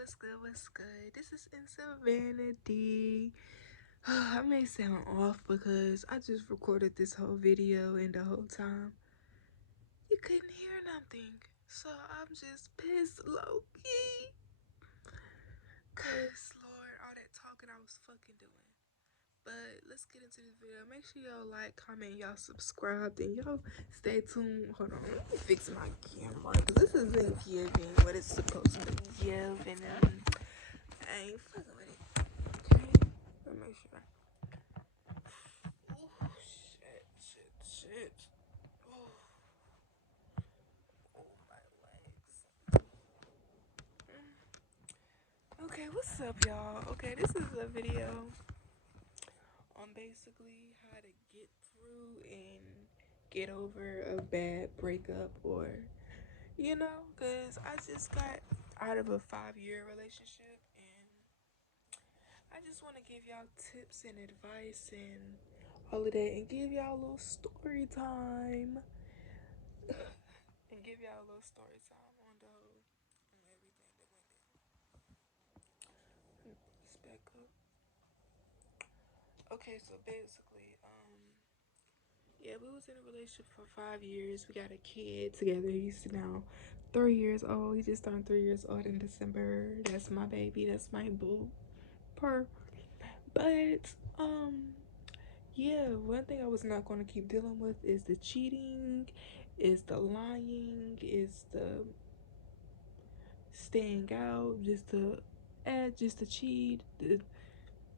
what's good, what's good? This is in Savannah D. I may sound off because I just recorded this whole video and the whole time you couldn't hear nothing. So I'm just pissed low-key. Cause Lord, all that talking I was fucking doing. But let's get into this video. Make sure y'all like, comment, y'all subscribe, and y'all stay tuned. Hold on, let me fix my camera because this isn't giving what it's supposed to give, and I ain't fucking with it. Okay, let me make sure. Oh shit. Oh, my legs. Okay, what's up, y'all? Okay, this is a video on basically how to get through and get over a bad breakup, or because I just got out of a 5-year relationship, and I just want to give y'all tips and advice and all of that, and give y'all a little story time. And give y'all a little story time on the whole, on everything that went down. Let's back up. Okay, so basically, yeah, we was in a relationship for 5 years. We got a kid together. He's now 3 years old. He just turned 3 years old in December. That's my baby. That's my boo. But yeah, one thing I was not going to keep dealing with is the cheating, is the lying, is the staying out, just to cheat,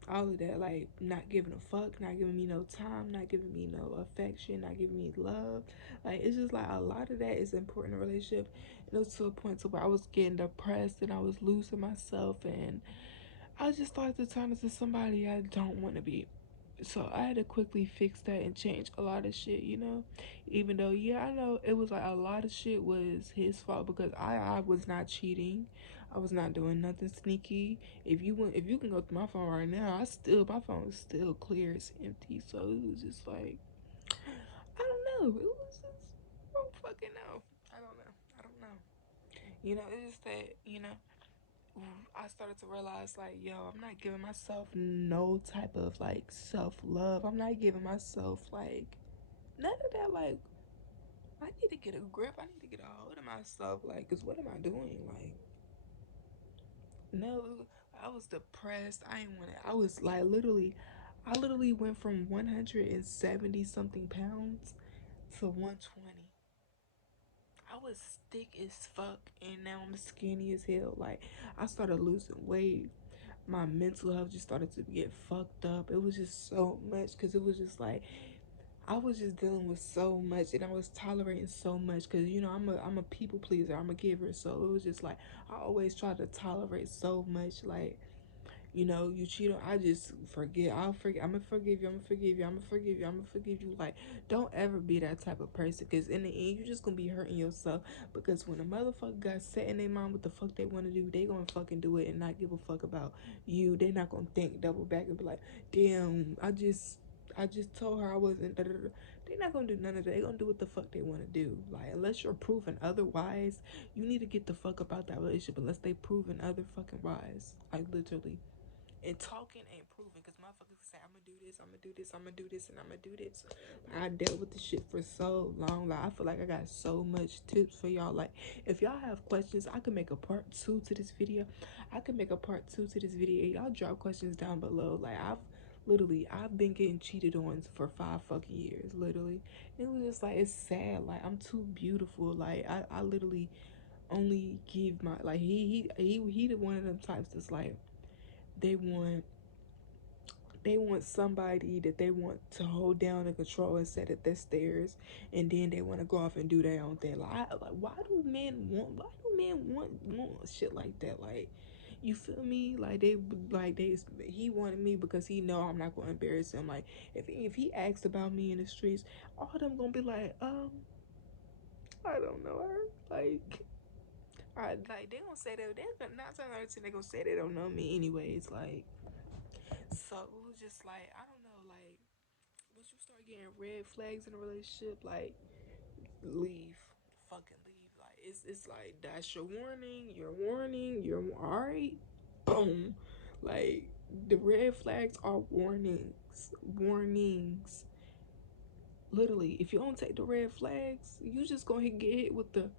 all of that, like not giving a fuck, not giving me no time, not giving me no affection, not giving me love. Like, it's just like a lot of that is important in a relationship. And it was to a point to where I was getting depressed and I was losing myself, and I just started to turn into somebody I don't want to be. So I had to quickly fix that and change a lot of shit, even though, yeah, I know it was like a lot of shit was his fault, because I was not cheating. I was not doing nothing sneaky. If you can go through my phone right now, my phone is still clear, it's empty. So it was just like, I don't know, it was just, I don't fucking know. I don't know. It's just that, I started to realize, like, yo, I'm not giving myself no type of like self-love. I'm not giving myself like none of that. Like, I need to get a grip. I need to get a hold of myself. Like, cause what am I doing? Like, no, I was depressed. I didn't want to. I literally went from 170 something pounds to 120. I was thick as fuck, and now I'm skinny as hell. Like, I started losing weight. My mental health just started to get fucked up. It was just so much, because it was just like I was just dealing with so much, and I was tolerating so much, because I'm a people pleaser. I'm a giver, so it was just like I always try to tolerate so much. Like, you cheat on, I just forget. I'll forget. I'm gonna forgive you. I'm gonna forgive you. I'm gonna forgive you. I'm gonna forgive you. Like, don't ever be that type of person, because in the end, you're just gonna be hurting yourself. Because when a motherfucker got set in their mind what the fuck they want to do, they gonna fucking do it and not give a fuck about you. They're not gonna think double back and be like, damn, I just told her I wasn't. Da, da, da. They're not gonna do none of that. They're gonna do what the fuck they want to do. Like, unless you're proven otherwise, you need to get the fuck about that relationship. Unless they proven other fucking wise. Like, literally. And talking ain't proven, because motherfuckers say, I'm gonna do this, I'm gonna do this, I'm gonna do this, and I'm gonna do this. I dealt with this shit for so long. Like, I feel like I got so much tips for y'all. Like, if y'all have questions, I can make a part 2 to this video. Y'all drop questions down below. Like, I've been getting cheated on for 5 fucking years, literally. It was just like, it's sad. Like, I'm too beautiful. Like, I literally only give my, like, he the one of them types that's like, they want somebody that they want to hold down and control and set at their stairs, and then they want to go off and do their own thing. Like, why do men want shit like that? Like, you feel me? He wanted me because he know I'm not gonna embarrass him. Like, if he asked about me in the streets, all of them gonna be like, I don't know her. Like, they gonna say that, they're not saying they gonna say they don't know me anyways. Like, so it was just like, I don't know, like, once you start getting red flags in a relationship, like, leave. Fucking leave. Like, It's like that's your warning, your warning, you're alright. Boom. Like the red flags are warnings. Warnings. Literally, if you don't take the red flags, you just gonna get hit with the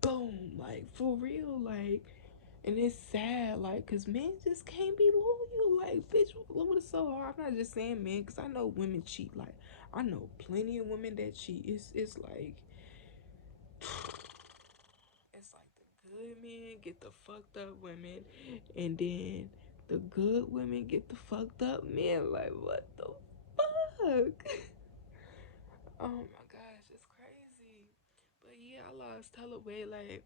boom, like for real, like. And it's sad, like, cause men just can't be loyal. Like, bitch, what is so hard? I'm not just saying men, cause I know women cheat. Like, I know plenty of women that cheat. It's like, it's like the good men get the fucked up women, and then the good women get the fucked up men. Like, what the fuck? Oh my gosh, it's crazy. But yeah, I lost hella weight. Like,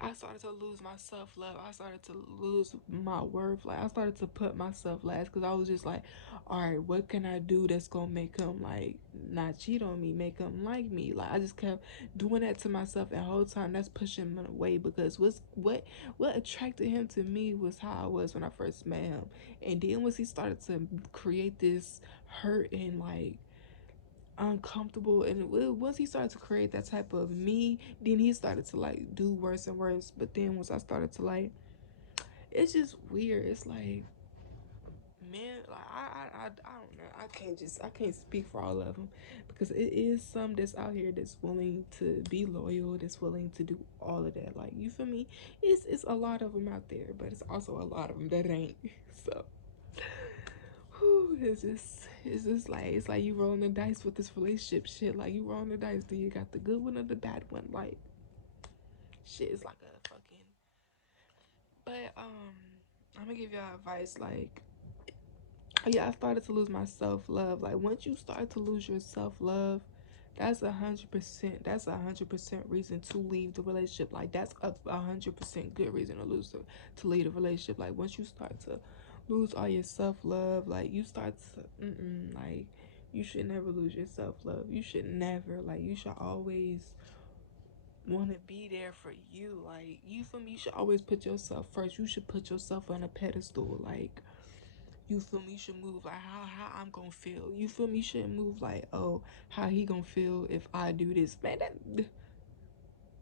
I started to lose my self love. I started to lose my worth. Like, I started to put myself last because I was just like, all right, what can I do that's gonna make him like not cheat on me, make him like me? Like, I just kept doing that to myself, and the whole time that's pushing him away because what attracted him to me was how I was when I first met him, and then once he started to create this hurt and like uncomfortable, and once he started to create that type of me, then he started to like do worse and worse. But then once I started to like, it's just weird. It's like, man, like I don't know. I can't speak for all of them because it is some that's out here that's willing to be loyal, that's willing to do all of that. Like, you feel me? It's a lot of them out there, but it's also a lot of them that ain't. So it's just like it's like you rolling the dice with this relationship shit. Like, you rolling the dice, do you got the good one or the bad one? Like, shit is like a fucking. But I'm gonna give y'all advice. Like, yeah, I started to lose my self love. Like, once you start to lose your self love, that's 100%. That's 100% reason to leave the relationship. Like, that's a 100% good reason to to leave the relationship. Like, once you start to lose all your self love, like you start to like you should never lose your self love. You should never, like, you should always want to be there for you. Like, you feel me? You should always put yourself first. You should put yourself on a pedestal. Like, you feel me? You should move like how I'm gonna feel. You feel me? You shouldn't move like, oh, how he gonna feel if I do this. Man, that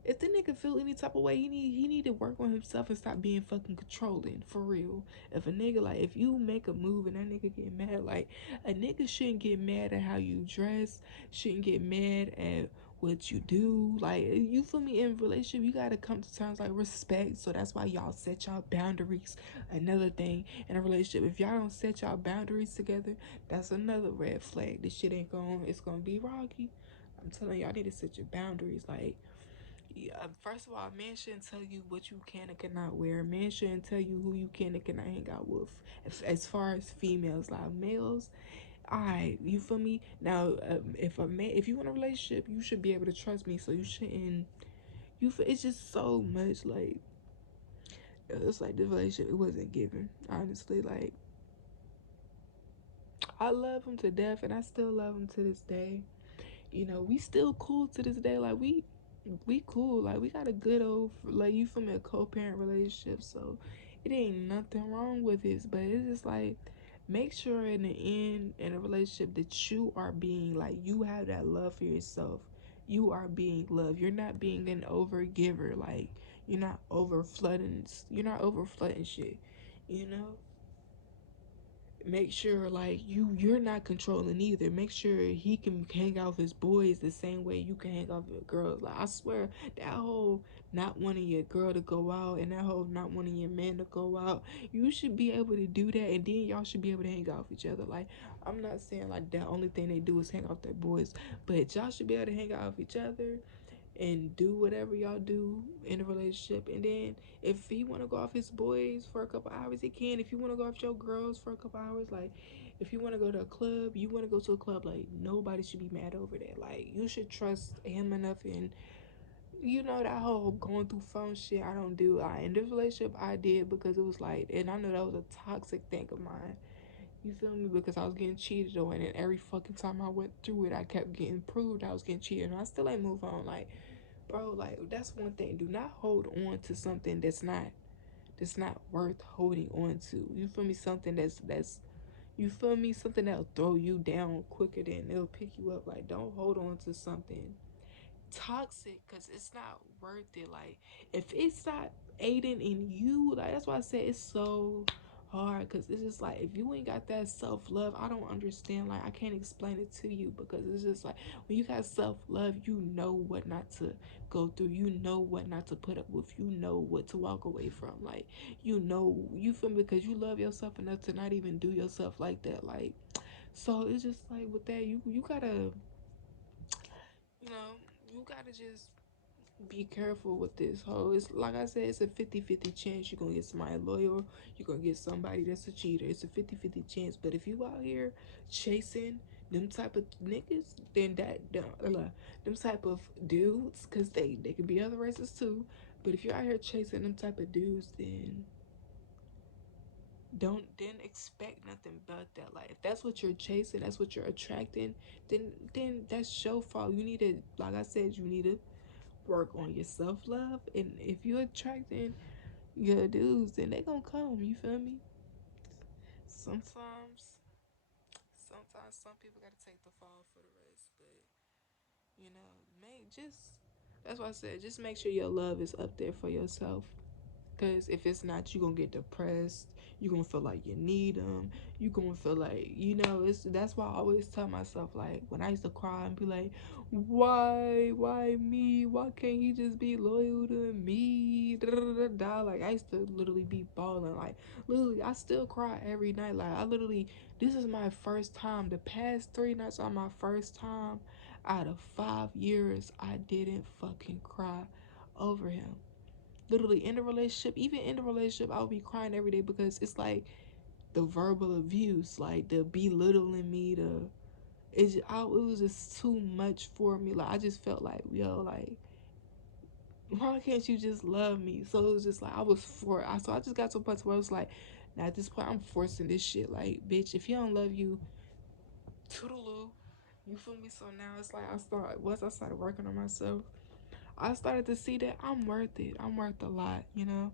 if the nigga feel any type of way, he need to work on himself and stop being fucking controlling. For real. If a nigga, like, if you make a move and that nigga get mad, like, a nigga shouldn't get mad at how you dress, shouldn't get mad at what you do. Like, you feel me? In relationship, you gotta come to terms like respect. So that's why y'all set y'all boundaries. Another thing in a relationship, if y'all don't set y'all boundaries together, that's another red flag. This shit ain't going, it's gonna be rocky. I'm telling y'all, need to set your boundaries. Like, yeah, first of all, men shouldn't tell you what you can and cannot wear. Men shouldn't tell you who you can and cannot hang out with. As far as females, like males, alright, you feel me? Now, if a man, if you want a relationship, you should be able to trust me. So you shouldn't. It's just so much like it's like this relationship. It wasn't given, honestly. Like, I love him to death, and I still love him to this day. We still cool to this day. Like, we cool. Like, we got a good old, like, you from a co-parent relationship, so it ain't nothing wrong with this. But it's just like, make sure in the end in a relationship that you are being, like, you have that love for yourself. You are being loved. You're not being an over giver. Like, you're not over flooding shit, you know make sure, like, you're not controlling either. Make sure he can hang out with his boys the same way you can hang out with your girls. Like, I swear, that whole not wanting your girl to go out and that whole not wanting your man to go out, you should be able to do that, and then y'all should be able to hang out with each other. Like, I'm not saying like the only thing they do is hang out with their boys, but y'all should be able to hang out with each other and do whatever y'all do in a relationship. And then if he want to go off his boys for a couple hours, he can. If you want to go off your girls for a couple hours, like, if you want to go to a club, you want to go to a club. Like, nobody should be mad over that. Like, you should trust him enough. And that whole going through phone shit, I don't do. In this relationship, I did because it was like, and I know that was a toxic thing of mine. You feel me? Because I was getting cheated on, and every fucking time I went through it, I kept getting proved I was getting cheated, and I still ain't move on. Like, bro, like, that's one thing. Do not hold on to something that's not worth holding on to. You feel me? Something that's you feel me? Something that'll throw you down quicker than it'll pick you up. Like, don't hold on to something toxic because it's not worth it. Like, if it's not aiding in you, like, that's why I said it's so hard, because it's just like, if you ain't got that self-love, I don't understand. Like, I can't explain it to you, because it's just like, when you got self-love, you know what not to go through, you know what not to put up with, you know what to walk away from. Like, you know, you feel me, because you love yourself enough to not even do yourself like that. Like, so it's just like, with that, you gotta, you know, you gotta just be careful with this whole. It's like I said, it's a 50-50 chance you're gonna get somebody loyal, you're gonna get somebody that's a cheater. It's a 50-50 chance. But if you out here chasing them type of niggas, then them type of dudes, because they can be other races too. But if you're out here chasing them type of dudes, then don't then expect nothing but that. Like, if that's what you're chasing, that's what you're attracting, then that's your fault. You need to, like I said, you need to work on your self love. And if you're attracting your dudes, then they gonna come. You feel me? Sometimes, sometimes some people gotta take the fall for the rest. But you know, make just that's why I said, just make sure your love is up there for yourself. Because if it's not, you're going to get depressed. You're going to feel like you need them. You're going to feel like, that's why I always tell myself, like, when I used to cry and be like, why me? Why can't he just be loyal to me? Da, da, da, da. Like, I used to literally be bawling. Like, literally, I still cry every night. Like, I literally, this is my first time. The past 3 nights are my first time out of 5 years I didn't fucking cry over him. Literally, in the relationship, even in the relationship, I would be crying every day, because it's like the verbal abuse, like the belittling me, it was just too much for me. Like, I just felt like, yo, like, why can't you just love me? So it was just like, I was so I just got to a point where I was like, now at this point I'm forcing this shit. Like, bitch, if you don't love you, toodaloo. You feel me? So now it's like, once I started working on myself, I started to see that I'm worth it. I'm worth a lot, you know?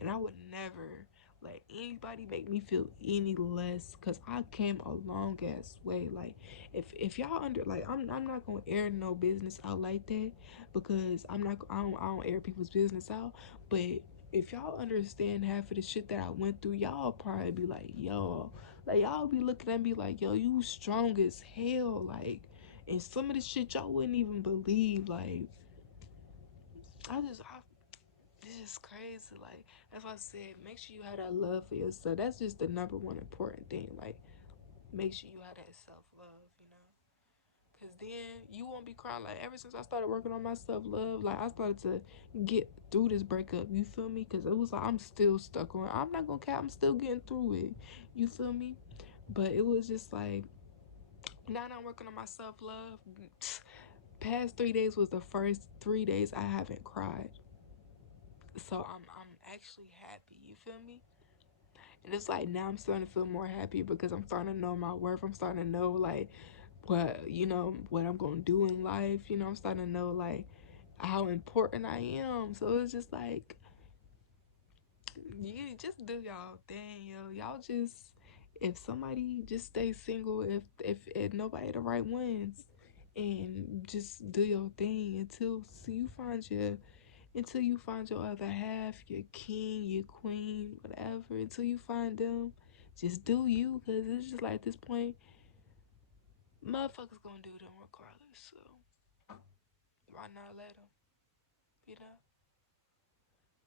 And I would never let anybody make me feel any less, because I came a long ass way. Like, if y'all like, I'm not gonna air no business out like that, because I don't air people's business out. But if y'all understand half of the shit that I went through, y'all probably be like, yo, like, y'all be looking at me like, yo, you strong as hell. Like, and some of the shit y'all wouldn't even believe. Like, I this is crazy. Like, that's why I said, make sure you have that love for yourself. That's just the number one important thing. Like, make sure you have that self love, you know? Because then you won't be crying. Like, ever since I started working on my self love, like, I started to get through this breakup. You feel me? Because it was like, I'm still stuck on, I'm not gonna cap, I'm still getting through it. You feel me? But it was just like, now that I'm working on my self love, past 3 days was the first 3 days I haven't cried. So I'm actually happy. You feel me? And it's like, now I'm starting to feel more happy, because I'm starting to know my worth. I'm starting to know, like, what I'm gonna do in life. I'm starting to know, like, how important I am. So it's just like, you just do y'all thing, yo. Y'all just, if somebody just stay single, if nobody the right ones, and just do your thing until you find your other half, your king, your queen, whatever. Until you find them, just do you, because it's just like, at this point, motherfuckers gonna do them regardless. So why not let them? You know.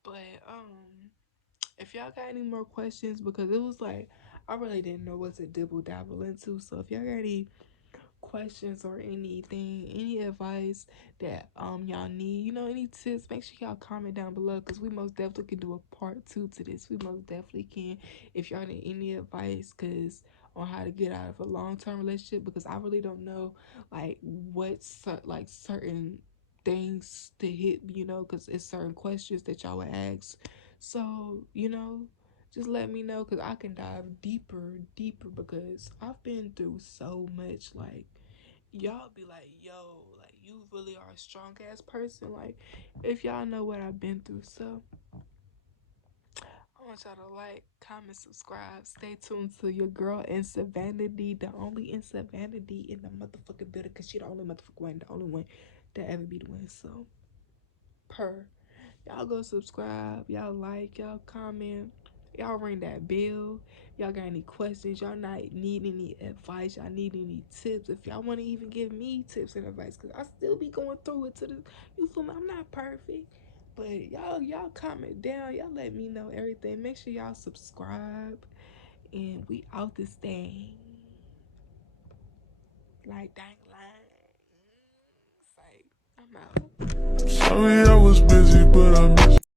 But if y'all got any more questions, because it was like, I really didn't know what to dibble dabble into. So if y'all got any questions or anything, any advice that y'all need, any tips, make sure y'all comment down below, because we most definitely can do a part 2 to this. We most definitely can. If y'all need any advice, because on how to get out of a long-term relationship, because I really don't know, like, like certain things to hit, because it's certain questions that y'all would ask. So just let me know, because I can dive deeper, because I've been through so much. Like, y'all be like, yo, like, you really are a strong ass person. Like, if y'all know what I've been through. So I want y'all to like, comment, subscribe. Stay tuned to your girl in Savannah D, the only in Savannah D in the motherfucking building, because she the only motherfucking one, the only one that ever be the win. So, per. Y'all go subscribe, y'all like, y'all comment, y'all ring that bell. Y'all got any questions? Y'all not need any advice? Y'all need any tips? If y'all want to even give me tips and advice, cause I still be going through it to the. You feel me? I'm not perfect, but y'all comment down. Y'all let me know everything. Make sure y'all subscribe, and we out this thing. Like dang line. Say I'm out. Sorry I was busy, but I missed